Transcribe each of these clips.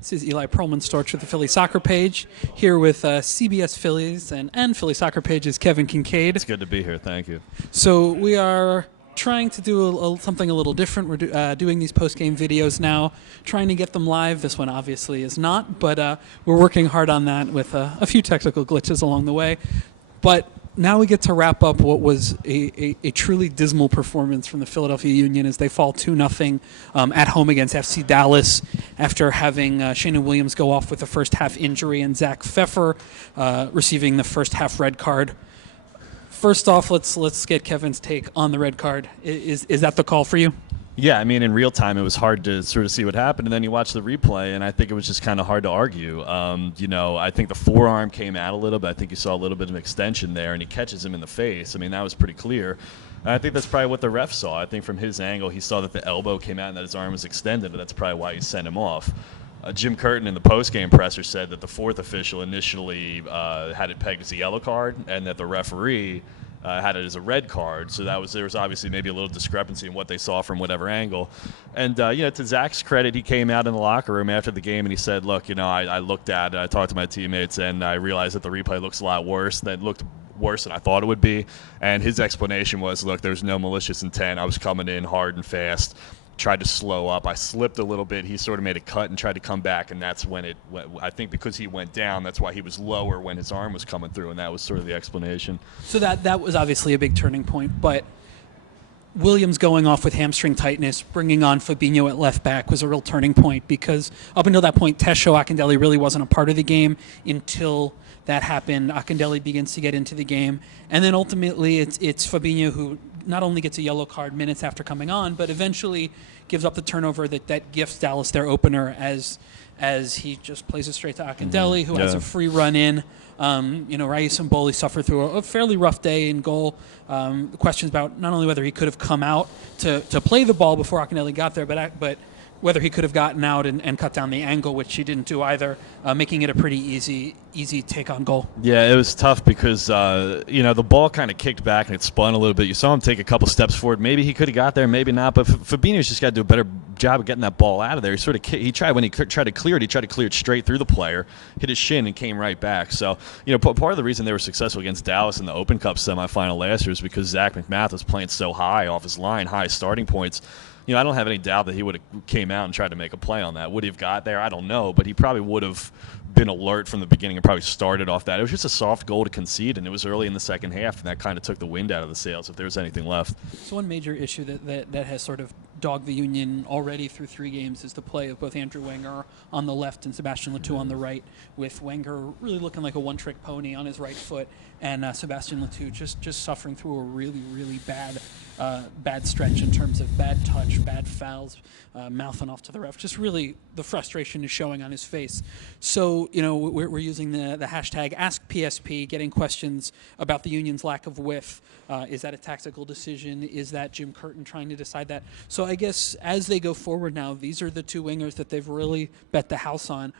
This is Eli Perlman-Storch with the Philly Soccer Page, here with CBS Phillies and Philly Soccer Page's Kevin Kincaid. It's good to be here. Thank you. So we are trying to do something a little different. We're doing these post-game videos now, trying to get them live. This one obviously is not, but we're working hard on that with a few technical glitches along the way. But now we get to wrap up what was a truly dismal performance from the Philadelphia Union as they fall 2-0 at home against FC Dallas after having Shannon Williams go off with a first half injury and Zach Pfeffer receiving the first half red card. First off, let's get Kevin's take on the red card. Is that the call for you? Yeah, I mean, in real time, it was hard to sort of see what happened, and then you watch the replay, and I think it was just kind of hard to argue. I think the forearm came out a little bit. I think you saw a little bit of extension there, and he catches him in the face. I mean, that was pretty clear. And I think that's probably what the ref saw. I think from his angle, he saw that the elbow came out and that his arm was extended, and that's probably why he sent him off. Jim Curtin in the post-game presser said that the fourth official initially had it pegged as a yellow card, and that the referee had it as a red card, so there was obviously maybe a little discrepancy in what they saw from whatever angle. And to Zach's credit, he came out in the locker room after the game and he said, "Look, I looked at it, I talked to my teammates, and I realized that the replay looks a lot worse. That looked worse than I thought it would be." And his explanation was, "Look, there's no malicious intent. I was coming in hard and fast. Tried to slow up. I slipped a little bit. He sort of made a cut and tried to come back, and that's when I think because he went down, that's why he was lower when his arm was coming through, and that was sort of the explanation." So that was obviously a big turning point, but Williams going off with hamstring tightness, bringing on Fabinho at left back was a real turning point because up until that point, Tesho Akindele really wasn't a part of the game until that happened. Akindele begins to get into the game, and then ultimately it's Fabinho who not only gets a yellow card minutes after coming on, but eventually gives up the turnover that gifts Dallas their opener as he just plays it straight to Akindele, who has a free run in. Raïs Mboli suffered through a fairly rough day in goal. Questions about not only whether he could have come out to play the ball before Akindele got there, but whether he could have gotten out and cut down the angle, which he didn't do either, making it a pretty easy take on goal. Yeah, it was tough because, the ball kind of kicked back and it spun a little bit. You saw him take a couple steps forward. Maybe he could have got there, maybe not. But Fabinho's just got to do a better job of getting that ball out of there. He tried to clear it straight through the player, hit his shin, and came right back. So, part of the reason they were successful against Dallas in the Open Cup semifinal last year is because Zach McMath was playing so high off his line, high starting points. I don't have any doubt that he would have came out and tried to make a play on that. Would he have got there? I don't know, but he probably would have been alert from the beginning and probably started off that. It was just a soft goal to concede, and it was early in the second half, and that kind of took the wind out of the sails if there was anything left. So one major issue that has sort of dogged the Union already through 3 games is the play of both Andrew Wenger on the left and Sebastian Le Toux on the right, with Wenger really looking like a one-trick pony on his right foot, and Sebastian Le Toux just suffering through a really, really bad stretch in terms of bad touch, bad fouls, mouthing off to the ref. Just really the frustration is showing on his face. So, we're using the hashtag AskPSP, getting questions about the Union's lack of width. Is that a tactical decision? Is that Jim Curtin trying to decide that? So I guess as they go forward now, these are the 2 wingers that they've really bet the house on.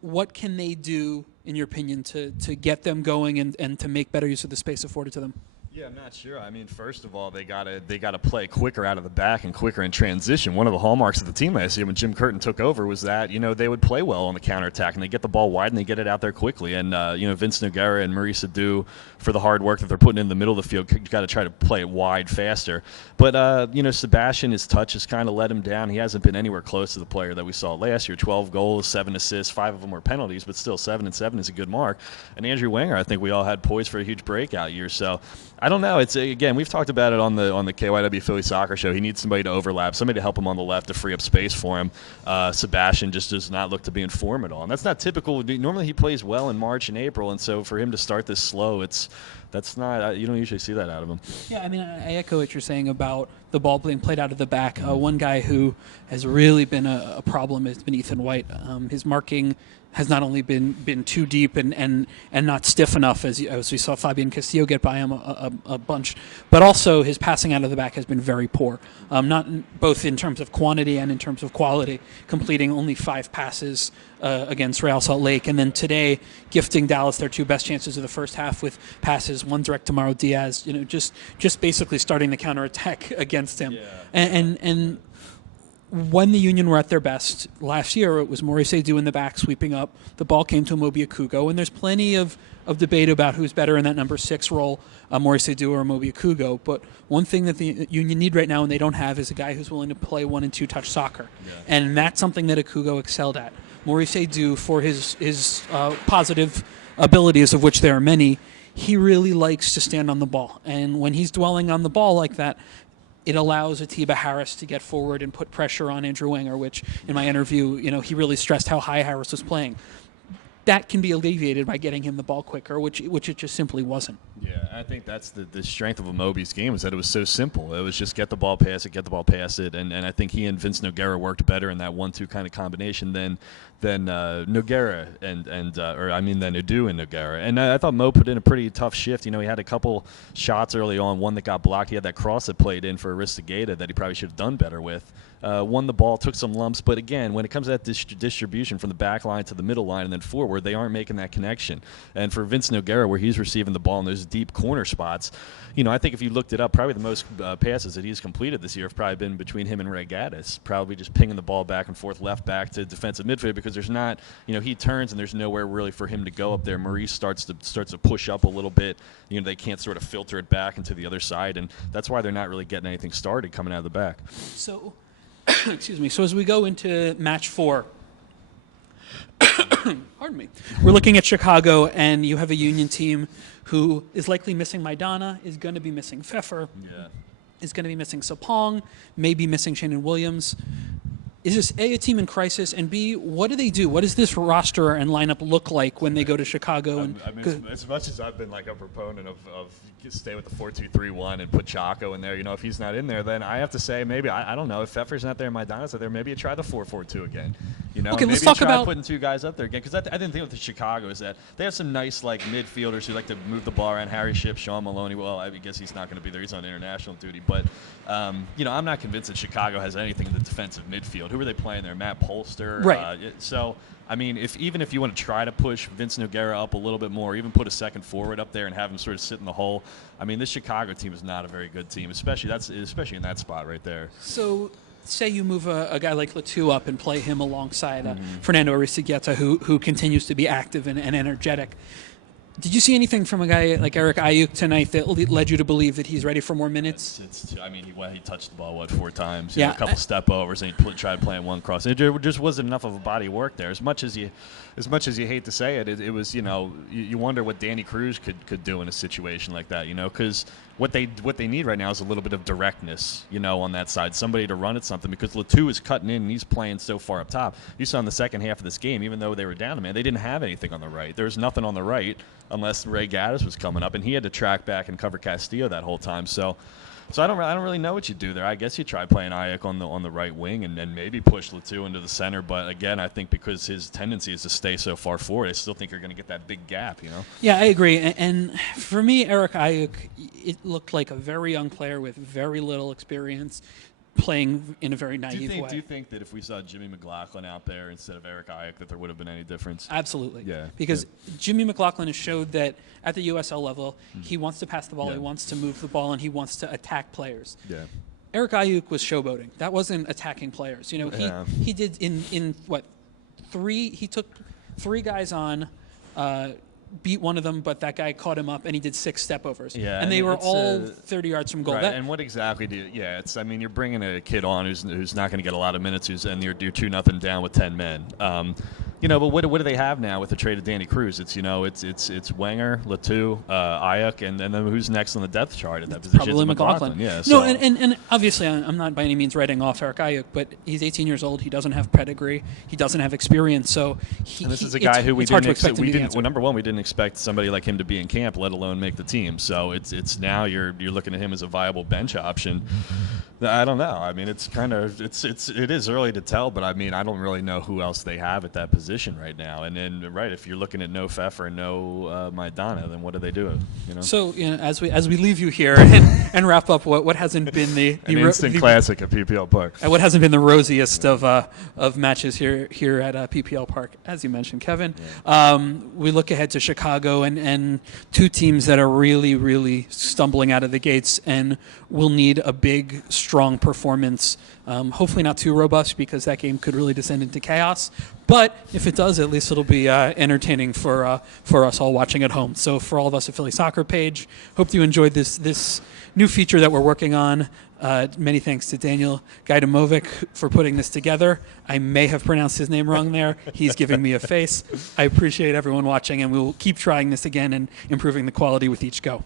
What can they do, in your opinion, to get them going and to make better use of the space afforded to them? Yeah, I'm not sure. I mean, first of all, they gotta play quicker out of the back and quicker in transition. One of the hallmarks of the team last year when Jim Curtin took over was that they would play well on the counterattack and they get the ball wide and they get it out there quickly. And Vince Nogueira and Maurice Adu, for the hard work that they're putting in the middle of the field, got to try to play it wide faster. But Sebastian, his touch has kind of let him down. He hasn't been anywhere close to the player that we saw last year. 12 goals, 7 assists, 5 of them were penalties, but still 7-7 is a good mark. And Andrew Wenger, I think we all had poised for a huge breakout year. So I don't know. It's again, we've talked about it on the KYW Philly Soccer Show. He needs somebody to overlap, somebody to help him on the left to free up space for him. Sebastian just does not look to be in form at all, and that's not typical. Normally he plays well in March and April, and so for him to start this slow, that's not. You don't usually see that out of him. Yeah, I mean, I echo what you're saying about the ball being played out of the back. One guy who has really been a problem has been Ethan White. His marking has not only been too deep and not stiff enough, as we saw Fabian Castillo get by him a bunch, but also his passing out of the back has been very poor, not both in terms of quantity and in terms of quality, completing only 5 passes against Real Salt Lake, and then today gifting Dallas their 2 best chances of the first half with passes, one direct to Mauro Diaz, just basically starting the counterattack against him. Yeah. And when the Union were at their best last year, it was Maurice Edu in the back sweeping up. The ball came to Amobi Akugo, and there's plenty of debate about who's better in that number 6 role, Maurice Edu or Amobi Akugo. But one thing that the Union need right now and they don't have is a guy who's willing to play 1 and 2 touch soccer. Yeah. And that's something that Akugo excelled at. Maurice Edu, for his positive abilities, of which there are many, he really likes to stand on the ball. And when he's dwelling on the ball like that, it allows Atiba Harris to get forward and put pressure on Andrew Wenger, which in my interview, he really stressed how high Harris was playing. That can be alleviated by getting him the ball quicker, which it just simply wasn't. Yeah, I think that's the strength of Amobi's game is that it was so simple. It was just get the ball, pass it, and I think he and Vince Nogueira worked better in that 1-2 kind of combination than Nogueira than Edu and Nogueira. And I thought Mo put in a pretty tough shift. He had a couple shots early on, one that got blocked. He had that cross that played in for Aristogata that he probably should have done better with. Won the ball, took some lumps, but again, when it comes to that distribution from the back line to the middle line and then forward, they aren't making that connection. And for Vince Nogueira, where he's receiving the ball in those deep corner spots, I think if you looked it up, probably the most passes that he's completed this year have probably been between him and Ray Gaddis, probably just pinging the ball back and forth, left back to defensive midfield, because there's not, he turns and there's nowhere really for him to go up there. Maurice starts to push up a little bit. They can't sort of filter it back into the other side, and that's why they're not really getting anything started coming out of the back. So, excuse me. So as we go into match 4, pardon me, we're looking at Chicago, and you have a Union team who is likely missing Maidana, is going to be missing Pfeffer, is going to be missing Sapong, maybe missing Shannon Williams. Is this a team in crisis, and B, what do they do? What does this roster and lineup look like when they go to Chicago? And as much as I've been like a proponent of stay with the 4-2-3-1 and put Chaco in there, if he's not in there, then I have to say maybe I don't know if Pfeffer's not there, Maidana's not there. Maybe you try the 4-4-2 again. Okay, maybe let's talk try about putting 2 guys up there again, because I didn't think with the Chicago is that they have some nice like midfielders who like to move the ball around. Harry Shipp, Sean Maloney. Well, I guess he's not going to be there. He's on international duty, but I'm not convinced that Chicago has anything in the defensive midfield. Who are they playing there? Matt Polster. Right. Even if you want to try to push Vince Nogueira up a little bit more, even put a second forward up there and have him sort of sit in the hole, this Chicago team is not a very good team, especially in that spot right there. So, say you move a guy like Latu up and play him alongside Fernando Aristigueta, who continues to be active and energetic. Did you see anything from a guy like Eric Ayuk tonight that led you to believe that he's ready for more minutes? He touched the ball 4 times. Yeah, a couple step overs, and he tried playing one cross. It just wasn't enough of a body of work there. As much as you hate to say it, it was you wonder what Danny Cruz could do in a situation like that. Because what they need right now is a little bit of directness. On that side, somebody to run at something, because Latu is cutting in and he's playing so far up top. You saw in the second half of this game, even though they were down, they didn't have anything on the right. There was nothing on the right unless Ray Gaddis was coming up, and he had to track back and cover Castillo that whole time. So I don't really know what you do there. I guess you try playing Ayuk on the right wing and then maybe push Latu into the center. But again, I think because his tendency is to stay so far forward, I still think you're going to get that big gap. Yeah, I agree. And for me, Eric Ayuk, it looked like a very young player with very little experience, playing in a very naive way. Do you think that if we saw Jimmy McLaughlin out there instead of Eric Ayuk, that there would have been any difference? Absolutely. Yeah. Because Jimmy McLaughlin has showed that at the USL level, he wants to pass the ball, he wants to move the ball, and he wants to attack players. Yeah. Eric Ayuk was showboating. That wasn't attacking players. He did in what, 3? He took 3 guys on. Beat one of them, but that guy caught him up, and he did 6 step overs. Yeah, and they were all 30 yards from goal. Right, and what exactly do you? Yeah, you're bringing a kid on who's not going to get a lot of minutes, and you're 2-0 down with 10 men. But what do they have now with the trade of Danny Cruz? It's Wenger, Latu, Ayuk, and then who's next on the depth chart at that position? Probably McLaughlin. Yeah. No, and obviously I'm not by any means writing off Eric Ayuk, but he's 18 years old. He doesn't have pedigree. He doesn't have experience. So this is a guy who it's hard to expect him to be the answer. Well, number one, we didn't expect somebody like him to be in camp, let alone make the team. So it's now you're looking at him as a viable bench option. I don't know. It's kind of it is early to tell, but I don't really know who else they have at that position right now. And then if you're looking at no Pfeffer and no Maidana, then what do they do? So as we leave you here and wrap up what hasn't been the instant classic at PPL Park. What hasn't been the rosiest of matches here at PPL Park, as you mentioned, Kevin. Yeah. We look ahead to Chicago and 2 teams that are really, really stumbling out of the gates and will need a big strong performance. Hopefully not too robust because that game could really descend into chaos. But if it does, at least it'll be entertaining for us all watching at home. So for all of us at Philly Soccer Page, hope you enjoyed this new feature that we're working on. Many thanks to Daniel Gajdamovic for putting this together. I may have pronounced his name wrong there. He's giving me a face. I appreciate everyone watching, and we'll keep trying this again and improving the quality with each go.